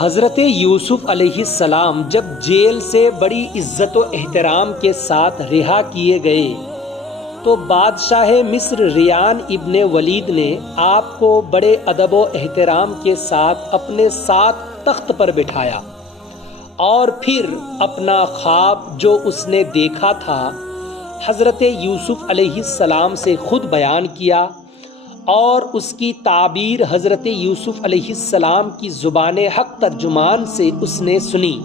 حضرت یوسف علیہ السلام جب جیل سے بڑی عزت و احترام کے ساتھ رہا کیے گئے تو بادشاہ مصر ریان ابن ولید نے آپ کو بڑے ادب و احترام کے ساتھ اپنے ساتھ تخت پر بٹھایا اور پھر اپنا خواب جو اس نے دیکھا تھا حضرت یوسف علیہ السلام سے خود بیان کیا اور اس کی تعبیر حضرت یوسف علیہ السلام کی زبان حق ترجمان سے اس نے سنی۔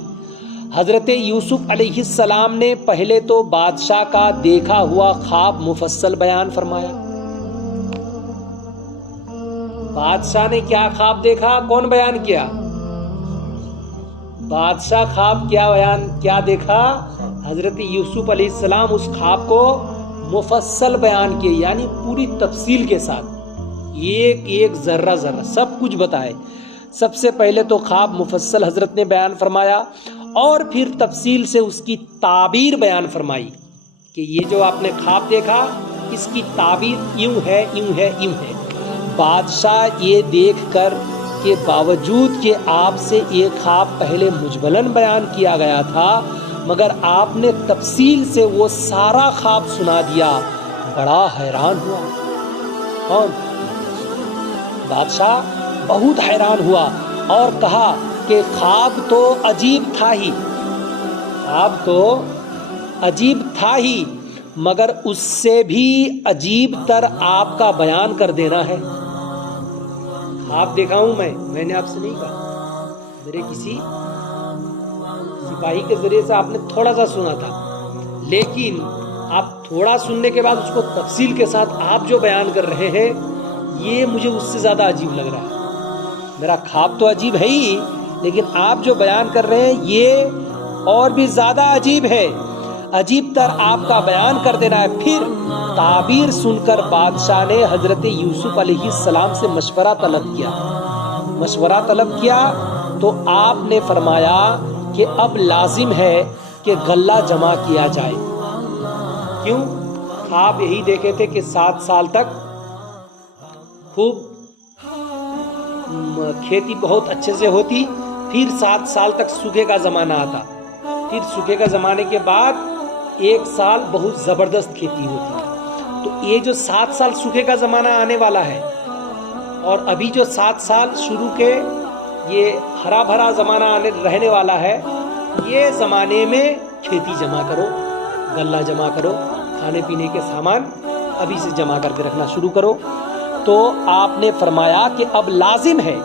حضرت یوسف علیہ السلام نے پہلے تو بادشاہ کا دیکھا ہوا خواب مفصل بیان فرمایا۔ بادشاہ نے کیا خواب دیکھا، کون بیان کیا؟ بادشاہ خواب کیا دیکھا؟ حضرت یوسف علیہ السلام اس خواب کو مفصل بیان کیے، یعنی پوری تفصیل کے ساتھ ایک ایک ذرہ سب کچھ بتائے۔ سب سے پہلے تو خواب مفصل حضرت نے بیان فرمایا اور پھر تفصیل سے اس کی تعبیر بیان فرمائی کہ یہ جو آپ نے خواب دیکھا اس کی تعبیر یوں ہے یوں ہے یوں ہے۔ بادشاہ یہ دیکھ کر کہ باوجود کہ آپ سے یہ خواب پہلے مجملاً بیان کیا گیا تھا مگر آپ نے تفصیل سے وہ سارا خواب سنا دیا، بڑا حیران ہوا۔ کون؟ بادشاہ بہت حیران ہوا اور کہا کہ خواب تو عجیب تھا ہی، خواب تو عجیب تھا ہی مگر اس سے بھی عجیب تر آپ کا بیان کر دینا ہے۔ خواب دیکھا ہوں میں نے آپ سے نہیں کہا، میرے کسی سپاہی کے ذریعے سے آپ نے تھوڑا سا سنا تھا، لیکن آپ تھوڑا سننے کے بعد اس کو تفصیل کے ساتھ آپ جو بیان کر رہے ہیں یہ مجھے اس سے زیادہ عجیب لگ رہا ہے۔ میرا خواب تو عجیب ہے ہی لیکن آپ جو بیان کر رہے ہیں یہ اور بھی زیادہ عجیب ہے، عجیب تر آپ کا بیان کر دینا ہے۔ پھر تعبیر سن کر بادشاہ نے حضرت یوسف علیہ السلام سے مشورہ طلب کیا تو آپ نے فرمایا کہ اب لازم ہے کہ غلہ جمع کیا جائے۔ کیوں؟ خواب یہی دیکھے تھے کہ 7 سال تک خوب کھیتی بہت اچھے سے ہوتی، پھر 7 سال تک سوکھے کا زمانہ آتا، پھر سوکھے کا زمانے کے بعد 1 سال بہت زبردست کھیتی ہوتی۔ تو یہ جو 7 سال سوکھے کا زمانہ آنے والا ہے اور ابھی جو 7 سال شروع کے یہ ہرا بھرا زمانہ رہنے والا ہے، یہ زمانے میں کھیتی جمع کرو، غلہ جمع کرو، کھانے پینے کے سامان ابھی سے جمع کر کے رکھنا شروع کرو۔ تو آپ نے فرمایا کہ اب لازم ہے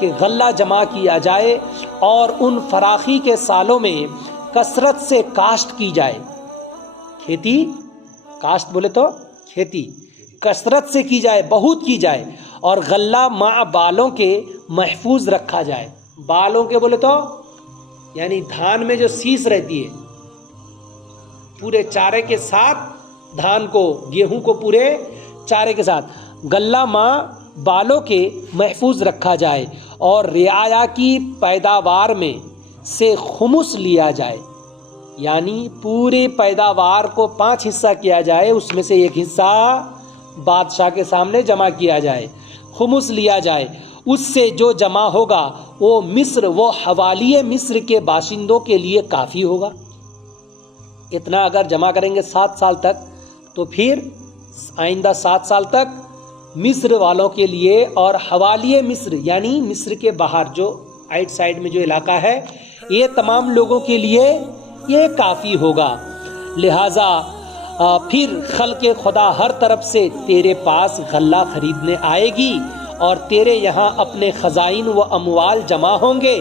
کہ غلہ جمع کیا جائے اور ان فراخی کے سالوں میں کثرت سے کاشت کی جائے۔ کھیتی، کاشت بولے تو کھیتی کثرت سے کی جائے، بہت کی جائے، اور غلہ مع بالوں کے محفوظ رکھا جائے۔ بالوں کے بولے تو یعنی دھان میں جو سیس رہتی ہے، پورے چارے کے ساتھ دھان کو، گیہوں کو پورے چارے کے ساتھ غلہ مع بالوں کے محفوظ رکھا جائے اور رعایا کی پیداوار میں سے خمس لیا جائے، یعنی پورے پیداوار کو 5 حصہ کیا جائے، اس میں سے 1 حصہ بادشاہ کے سامنے جمع کیا جائے، خمس لیا جائے۔ اس سے جو جمع ہوگا وہ مصر، وہ حوالی مصر کے باشندوں کے لیے کافی ہوگا۔ اتنا اگر جمع کریں گے 7 سال تک تو پھر آئندہ 7 سال تک مصر والوں کے لیے اور حوالی مصر یعنی مصر کے باہر جو آئٹ سائڈ میں جو علاقہ ہے، یہ تمام لوگوں کے لیے یہ کافی ہوگا۔ لہٰذا پھر خلق خدا ہر طرف سے تیرے پاس غلہ خریدنے آئے گی اور تیرے یہاں اپنے خزائن و اموال جمع ہوں گے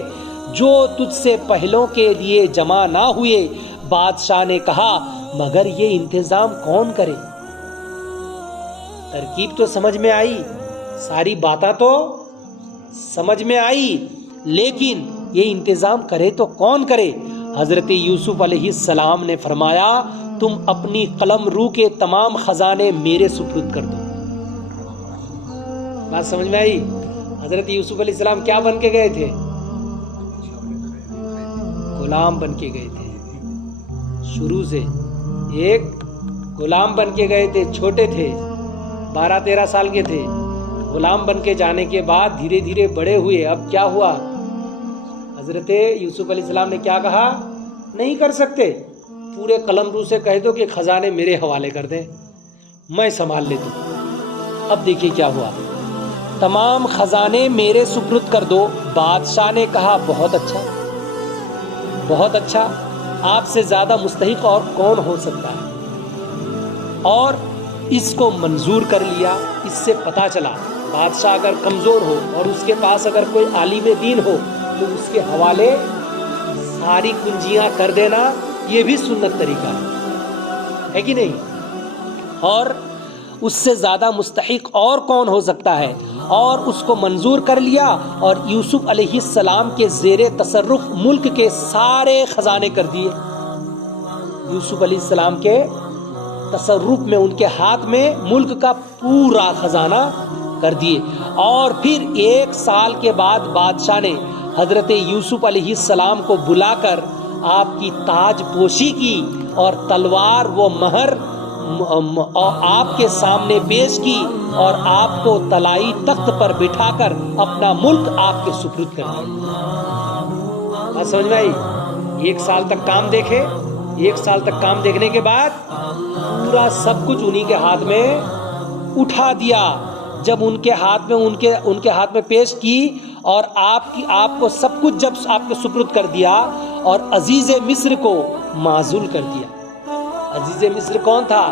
جو تجھ سے پہلوں کے لیے جمع نہ ہوئے۔ بادشاہ نے کہا مگر یہ انتظام کون کرے؟ ترکیب تو سمجھ میں آئی، ساری باتیں تو سمجھ میں آئی، لیکن یہ انتظام کرے تو کون کرے؟ حضرت یوسف علیہ السلام نے فرمایا تم اپنی قلم رو کے تمام خزانے میرے سپرد کر دو۔ بات سمجھ میں آئی؟ حضرت یوسف علیہ السلام کیا بن کے گئے تھے؟ غلام بن کے گئے تھے، شروع سے ایک غلام بن کے گئے تھے، چھوٹے تھے، 12-13 سال کے تھے، غلام بن کے جانے کے بعد دھیرے دھیرے بڑے ہوئے۔ اب کیا ہوا؟ حضرت یوسف علیہ السلام نے کیا کہا؟ نہیں کر سکتے، پورے قلمرو سے کہہ دو کہ خزانے میرے حوالے کر دیں، میں سنبھال لیتا ہوں۔ اب دیکھیے کیا ہوا، تمام خزانے میرے سپرد کر دو۔ بادشاہ نے کہا بہت اچھا، بہت اچھا، آپ سے زیادہ مستحق اور کون ہو سکتا ہے، اور اس کو منظور کر لیا۔ اس سے پتہ چلا بادشاہ اگر کمزور ہو اور اس کے پاس اگر کوئی عالم دین ہو تو اس کے حوالے ساری کنجیاں کر دینا، یہ بھی سنت طریقہ ہے کہ نہیں؟ اور اس سے زیادہ مستحق اور کون ہو سکتا ہے، اور اس کو منظور کر لیا، اور یوسف علیہ السلام کے زیر تصرف ملک کے سارے خزانے کر دیے۔ یوسف علیہ السلام کے تصرف میں، ان کے ہاتھ میں ملک کا پورا خزانہ کر دیے۔ اور پھر 1 سال کے بعد بادشاہ نے حضرت یوسف علیہ السلام کو بلا کر آپ کی تاج پوشی کی اور تلوار و مہر آپ کے سامنے پیش کی، اور آپ کو طلائی تخت پر بٹھا کر اپنا ملک آپ کے سپرد کر دیا۔ بات سمجھ میں آئی؟ 1 سال تک کام دیکھے، 1 سال تک کام دیکھنے کے بعد پورا سب کچھ انہی کے ہاتھ میں اٹھا دیا۔ جب ان کے ہاتھ میں پیش کی اور آپ کو سب کچھ جب آپ کے سپرد کر دیا، اور عزیز مصر کو معزول کر دیا۔ عزیز مصر کون تھا؟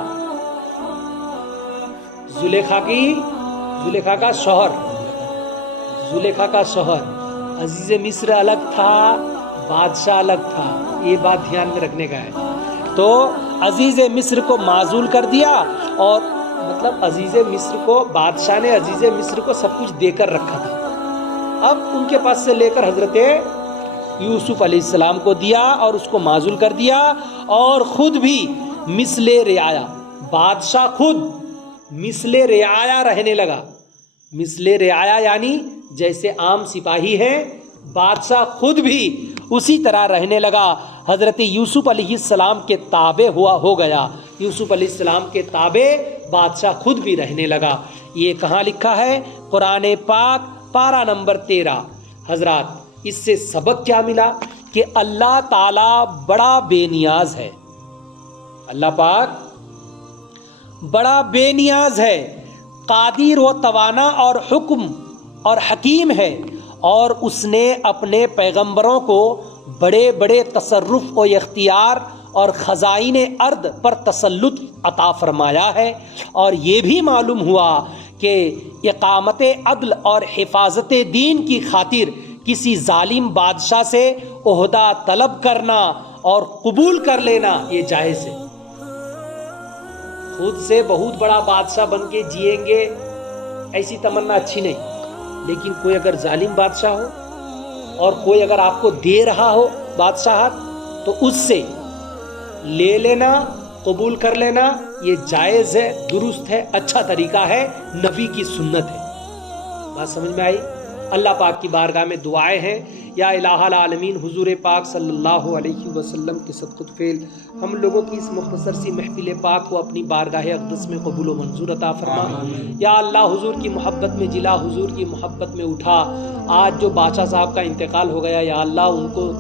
زلیخا کا شوہر، زلیخا کا شوہر۔ عزیز مصر الگ تھا، بادشاہ الگ تھا، یہ بات دھیان میں رکھنے کا ہے۔ تو عزیز مصر کو معزول کر دیا، اور مطلب عزیز مصر کو بادشاہ نے عزیز مصر کو سب کچھ دے کر رکھا تھا، اب ان کے پاس سے لے کر حضرت یوسف علیہ السلام کو دیا اور اس کو معزول کر دیا، اور خود بھی مثل رعایا، بادشاہ خود مثل رعایا رہنے لگا۔ مثل رعایا یعنی جیسے عام سپاہی ہیں، بادشاہ خود بھی اسی طرح رہنے لگا، حضرت یوسف علیہ السلام کے تابع ہو گیا۔ یوسف علیہ السلام کے تابع بادشاہ خود بھی رہنے لگا۔ یہ کہاں لکھا ہے؟ قرآن پاک پارہ نمبر 13۔ حضرات، اس سے سبق کیا ملا؟ کہ اللہ تعالی بڑا بے نیاز ہے، اللہ پاک بڑا بے نیاز ہے، قادر و توانا اور حکم اور حکیم ہے، اور اس نے اپنے پیغمبروں کو بڑے بڑے تصرف و اختیار اور خزائن ارض پر تسلط عطا فرمایا ہے۔ اور یہ بھی معلوم ہوا کہ اقامت عدل اور حفاظت دین کی خاطر کسی ظالم بادشاہ سے عہدہ طلب کرنا اور قبول کر لینا یہ جائز ہے۔ خود سے بہت بڑا بادشاہ بن کے جیئیں گے ایسی تمنا اچھی نہیں، لیکن کوئی اگر ظالم بادشاہ ہو اور کوئی اگر آپ کو دے رہا ہو بادشاہت، تو اس سے لے لینا، قبول کر لینا، یہ جائز ہے، درست ہے، اچھا طریقہ ہے، نبی کی سنت ہے۔ بات سمجھ میں آئی؟ اللہ پاک کی بارگاہ میں دعائیں ہیں، یا الہ العالمین حضور پاک صلی اللہ علیہ وسلم کے صدقۃ فعل ہم لوگوں کی اس مختصر سی محفل پاک کو اپنی بارگاہ اقدس میں قبول و منظور عطا فرما۔ یا اللہ، حضور کی محبت میں جلا، حضور کی محبت میں اٹھا۔ آج جو بادشاہ صاحب کا انتقال ہو گیا، یا اللہ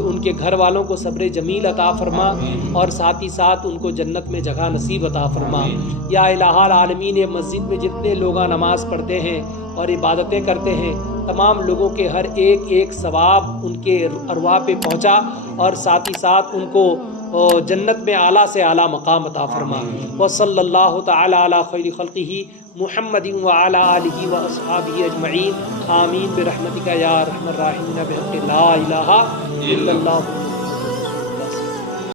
ان کے گھر والوں کو صبر جمیل عطا فرما، اور ساتھ ہی ساتھ ان کو جنت میں جگہ نصیب عطا فرما۔ یا الہ العالمین، یہ مسجد میں جتنے لوگ نماز پڑھتے ہیں اور عبادتیں کرتے ہیں، تمام لوگوں کے ہر ایک ثواب ان کے ارواح پہ پہنچا، اور ساتھ ہی ساتھ ان کو جنت میں اعلیٰ سے اعلیٰ مقام عطا فرما۔ وصلی اللہ تعالی علی خیر خلقہ محمد وعلی آلہ واصحابہ اجمعین، آمین برحمتک یا ارحم الراحمین، بحق لا الہ الا اللہ۔